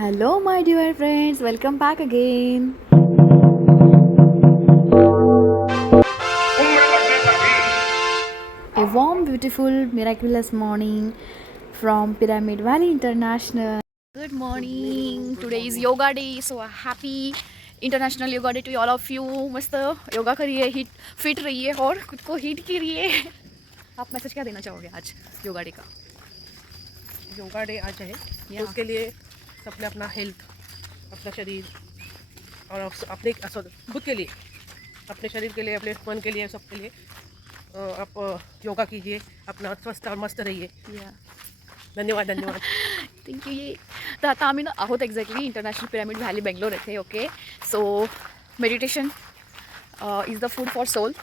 Hello, my dear friends, welcome back again. A warm, beautiful, miraculous morning from Pyramid Valley International. Good morning. Today is yoga day, so a happy international yoga day to all of you. मस्त योगा करिए, hit fit रहिए और खुद को hit करिए. आप message क्या देना चाहोगे आज योगा डे का? योगा डे आज है तो उसके लिए सबने अपना हेल्थ, अपना शरीर और अपने खुद के लिए, अपने शरीर के लिए, अपने मन के लिए, सबके लिए आप योगा कीजिए, अपना स्वस्थ और मस्त रहिए. धन्यवाद धन्यवाद. थँक्यू. ये तर आता आम्ही ना आहोत exactly international pyramid valley Bangalore येथे. Okay, so meditation is the food for soul.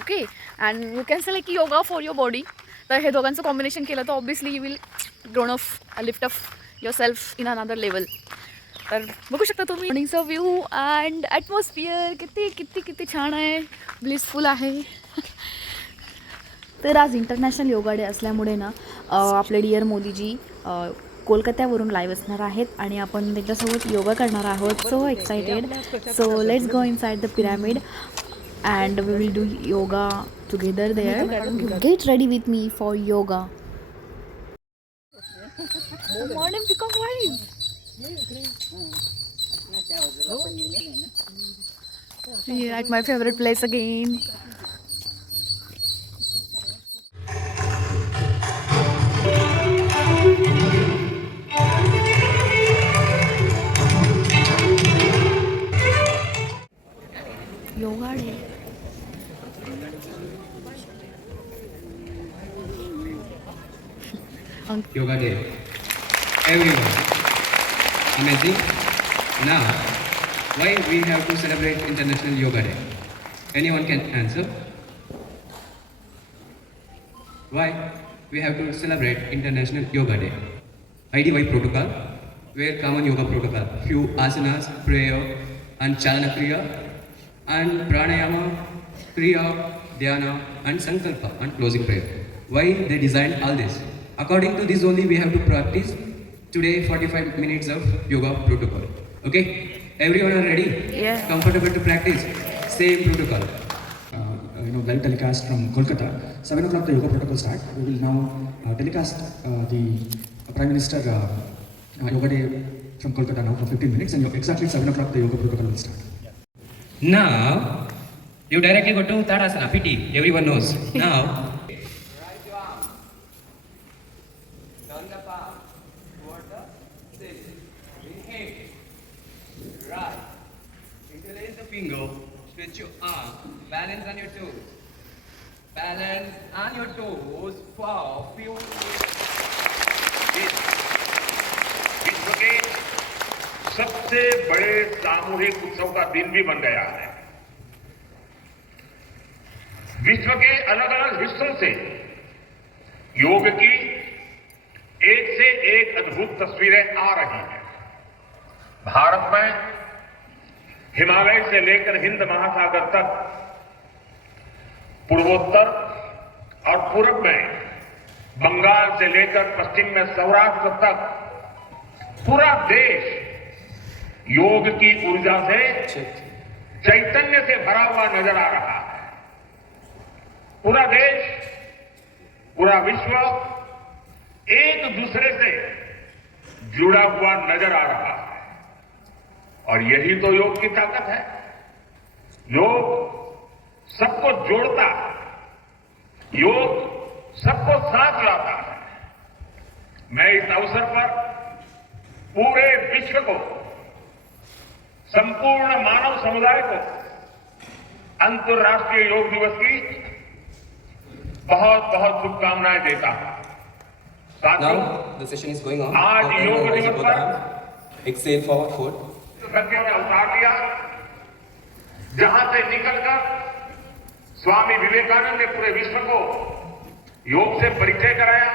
Okay, and you can say like yoga for your body. तर हे दोघांचं कॉम्बिनेशन केलं तर obviously you will grown of lift of your self in another level. तर बघू शकता तुम्ही मॉर्निंगचा view and atmosphere किती किती किती छान आहे, ब्लिसफुल आहे. तर आज इंटरनॅशनल योगा डे असल्यामुळे ना आपले डिअर मोदीजी कोलकात्यावरून लाईव्ह असणार आहेत आणि आपण त्यांच्यासोबत योगा करणार आहोत. So excited. So let's go inside the pyramid and we will do yoga together there. Get ready with me for yoga. Morning pickup wise at my favorite place again. Yoga day. Yoga Day. Everyone. Amazing. Now, why we have to celebrate International Yoga Day? Anyone can answer? Why we have to celebrate International Yoga Day? IDY protocol, where common yoga protocol, few asanas, prayer, and chalana kriya, and pranayama, kriya, dhyana, and sankalpa, and closing prayer. Why they designed all this? According to this only we have to practice today 45 minutes of yoga protocol. Okay? Everyone are ready? Yeah. Comfortable to practice? Same protocol. Well telecast from Kolkata. 7 o'clock the yoga protocol start. We will now telecast the Prime Minister yoga day from Kolkata now for 15 minutes, and exactly 7 o'clock the yoga protocol will start. Now, you directly go to Tadasana, PT. Everyone knows. Now, turn the palm toward the ceiling. Inhale. Right. Interlace the finger. Stretch your arm. Balance on your toes. Balance on your toes for few minutes. विश्व के सबसे बड़े सामूहिक उत्सव का दिन भी बन गया है. विश्व के अलग अलग हिस्सों से योग की एक से एक अद्भुत तस्वीरें आ रही हैं. भारत में हिमालय से लेकर हिंद महासागर तक, पूर्वोत्तर और पूर्व में बंगाल से लेकर पश्चिम में सौराष्ट्र तक पूरा देश योग की ऊर्जा से, चैतन्य से भरा हुआ नजर आ रहा है. पूरा देश, पूरा विश्व एक दूसरे से जुड़ा हुआ नजर आ रहा है. और यही तो योग की ताकत है. योग सबको जोड़ता है. योग सबको साथ लाता है. मैं इस अवसर पर पूरे विश्व को, संपूर्ण मानव समुदाय को अंतर्राष्ट्रीय योग दिवस की बहुत बहुत शुभकामनाएं देता हूं. Now the session is going on. आज योग दिवस पर Exhale, forward fold. सत्य ने अवतार लिया, जहां से निकलकर स्वामी विवेकानंद ने पूरे विश्व को योग से परिचय कराया,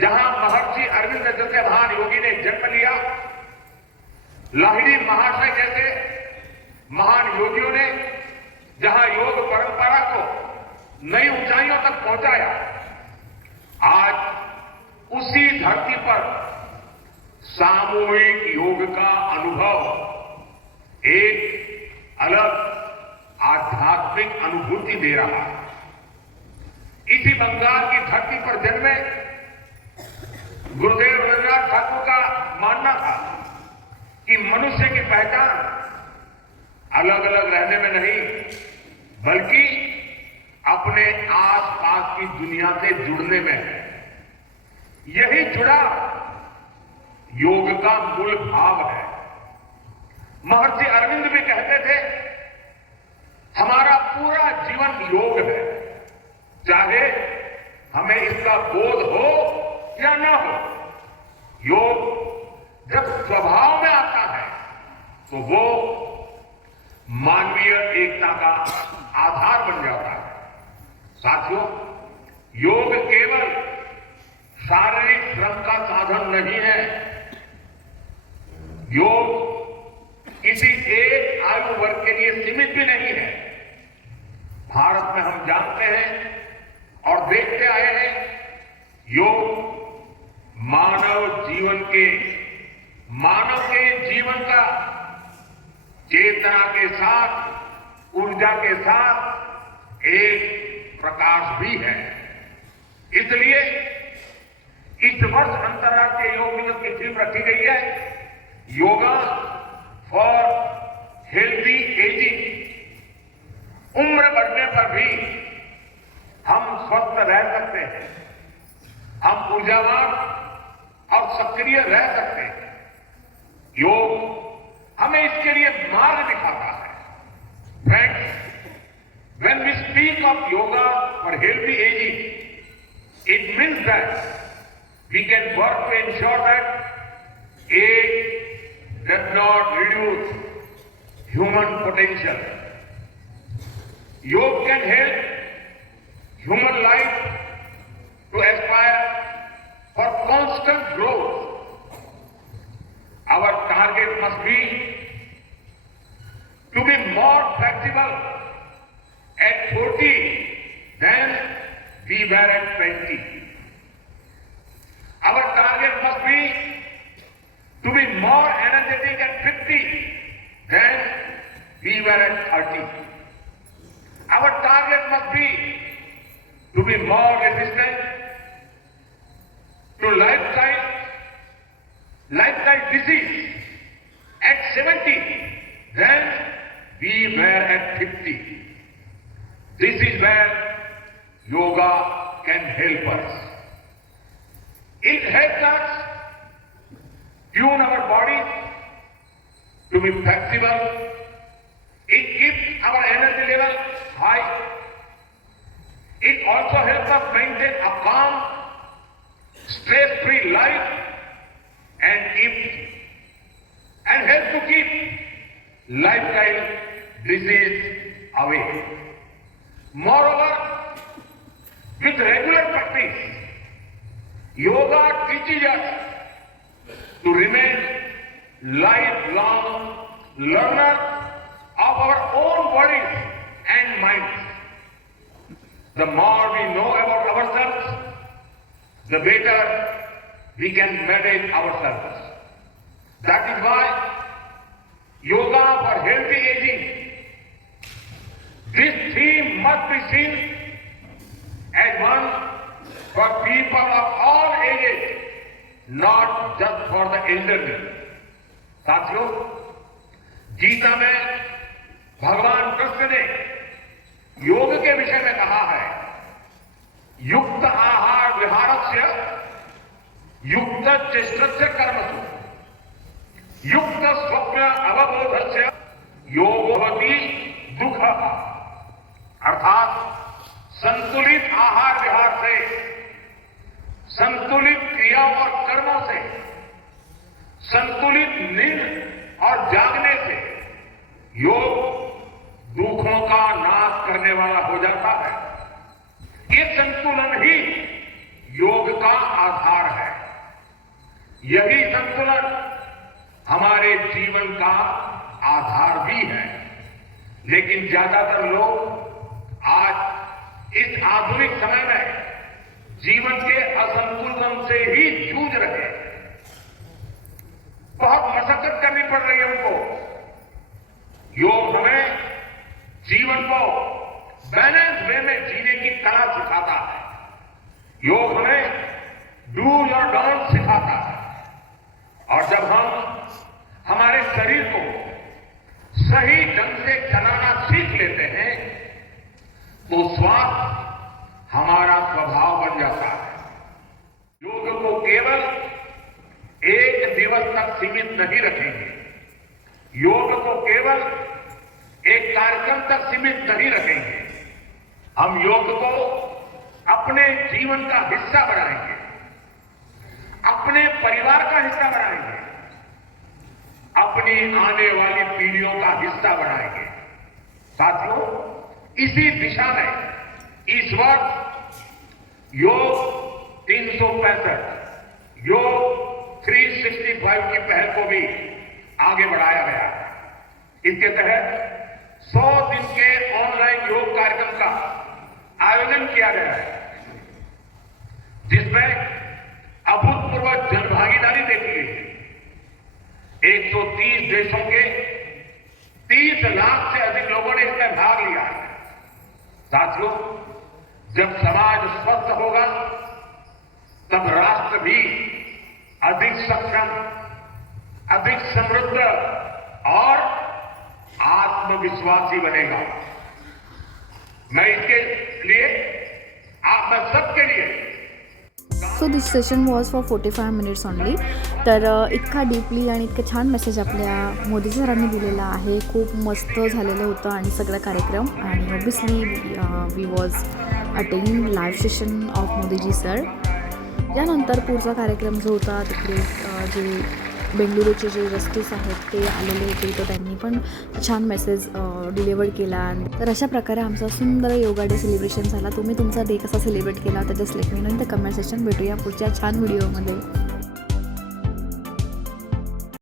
जहां महर्षि अरविंद जैसे महान योगी ने जन्म लिया, लाहिड़ी महाशय जैसे महान योगियों ने जहां योग परंपरा को नई ऊंचाइयों तक पहुंचाया, आज उसी धरती पर सामूहिक योग का अनुभव एक अलग आध्यात्मिक अनुभूति दे रहा है। इसी बंगाल की धरती पर जन्मे गुरुदेव रवींद्रनाथ ठाकुर का मानना था कि मनुष्य की पहचान अलग अलग रहने में नहीं, बल्कि अपने आसपास की दुनिया से जुड़ने में है। यही जुड़ाव योग का मूल भाव है। महर्षि अरविंद भी कहते थे, हमारा पूरा जीवन योग है, चाहे हमें इसका बोध हो या न हो। योग जब स्वभाव में आता है तो वो मानवीय एकता का आधार बन जाता है। साथियों, योग केवल शारीरिक श्रम का साधन नहीं है। योग किसी एक आयु वर्ग के लिए सीमित भी नहीं है। भारत में हम जानते हैं और देखते आए हैं, योग मानव के जीवन का चेतना के साथ, ऊर्जा के साथ एक प्रकाश भी है। इसलिए इस वर्ष अंतर्राष्ट्रीय योग दिवस की थीम रखी गई है, योगा फॉर हेल्दी एजिंग। उम्र बढ़ने पर भी हम स्वस्थ रह सकते हैं, हम ऊर्जावान और सक्रिय रह सकते हैं। योग हमें इसके लिए मार्ग दिखाता है। Friends, when we speak of yoga for healthy aging, it means that we can work to ensure that age does not reduce human potential. Yoga can help human life to aspire for constant growth. Our target must be to be more flexible at 40 than we were at 20. Our target must be to be more energetic at 50 than we were at 30. Our target must be to be more resistant to lifestyle disease at 70 than we were at 50. This is where yoga can help us. It helps us tune our bodies to be flexible. It keeps our energy level high. It also helps us maintain a calm, stress-free life and help to keep lifestyle disease away. Moreover, with regular practice, yoga teaches us to remain lifelong learners of our own bodies and minds. The more we know about ourselves, the better we can manage ourselves. That is why yoga for healthy aging, this theme must be seen as one for people of all ages, not just for the elderly. साथियों, गीता में भगवान कृष्ण ने योग के विषय में कहा है, युक्त आहार विहारस्य युक्त चेष्टस्य कर्मसु युक्त स्वप्न अवबोधस्य योगो भवति दुःखः। अर्थात संतुलित आहार विहार से, संतुलित क्रियाओं और कर्मों से, संतुलित नींद और जागने से योग दुखों का नाश करने वाला हो जाता है। ये संतुलन ही योग का आधार है। यही संतुलन हमारे जीवन का आधार भी है। लेकिन ज्यादातर लोग आज इस आधुनिक समय में जीवन के असंतुलन से ही जूझ रहे हैं। बहुत मशक्कत करनी पड़ रही है उनको। योग हमें जीवन को बैलेंस वे में जीने की कला सिखाता है। योग हमें डूज और डोंट सिखाता है। और जब हम हमारे शरीर को सही ढंग से चलाना सीख लेते हैं तो स्वास्थ्य हमारा स्वभाव बन जाता है। योग को केवल एक दिवस तक सीमित नहीं रखेंगे, योग को केवल एक कार्यक्रम तक सीमित नहीं रखेंगे। हम योग को अपने जीवन का हिस्सा बनाएंगे, अपने परिवार का हिस्सा बनाएंगे, अपनी आने वाली पीढ़ियों का हिस्सा बनाएंगे। साथियों, इसी दिशा में इस वर्ष योग 365 योग 365 की पहल को भी आगे बढ़ाया गया है। इसके तहत 100 दिन के ऑनलाइन योग कार्यक्रम का आयोजन किया गया है, जिसमें अभूतपूर्व जनभागीदारी देखी गई है। 130 देशों के 30 लाख से अधिक लोगों ने इसमें भाग लिया है। साथियों, जब समाज स्वस्थ होगा तब राष्ट्र भी अधिक सक्षम, अधिक समृद्ध और आत्मविश्वासी बनेगा। मैं इसके लिए आप सबके लिए so this session was for 45 minutes only. तर इतका डीपली आणि इतकं छान मेसेज आपल्या मोदी सरांनी दिलेला आहे. खूप मस्त झालेलं होतं आणि सगळा कार्यक्रम. आणि obviously we was attending live session of Modiji sir. यानंतर पुढचा कार्यक्रम जो होता तिकडे जे बेंगलुरूचे जे जस्टिस आहेत ते आलेले होते, तर त्यांनी पण छान मेसेज डिलिव्हर केला. तर अशा प्रकारे आमचा सुंदर योगा डे सेलिब्रेशन झाला. तुम्ही तुमचा डे कसा सेलिब्रेट केला तर just let me know in the comment section. भेटूया पुढच्या छान व्हिडिओमध्ये.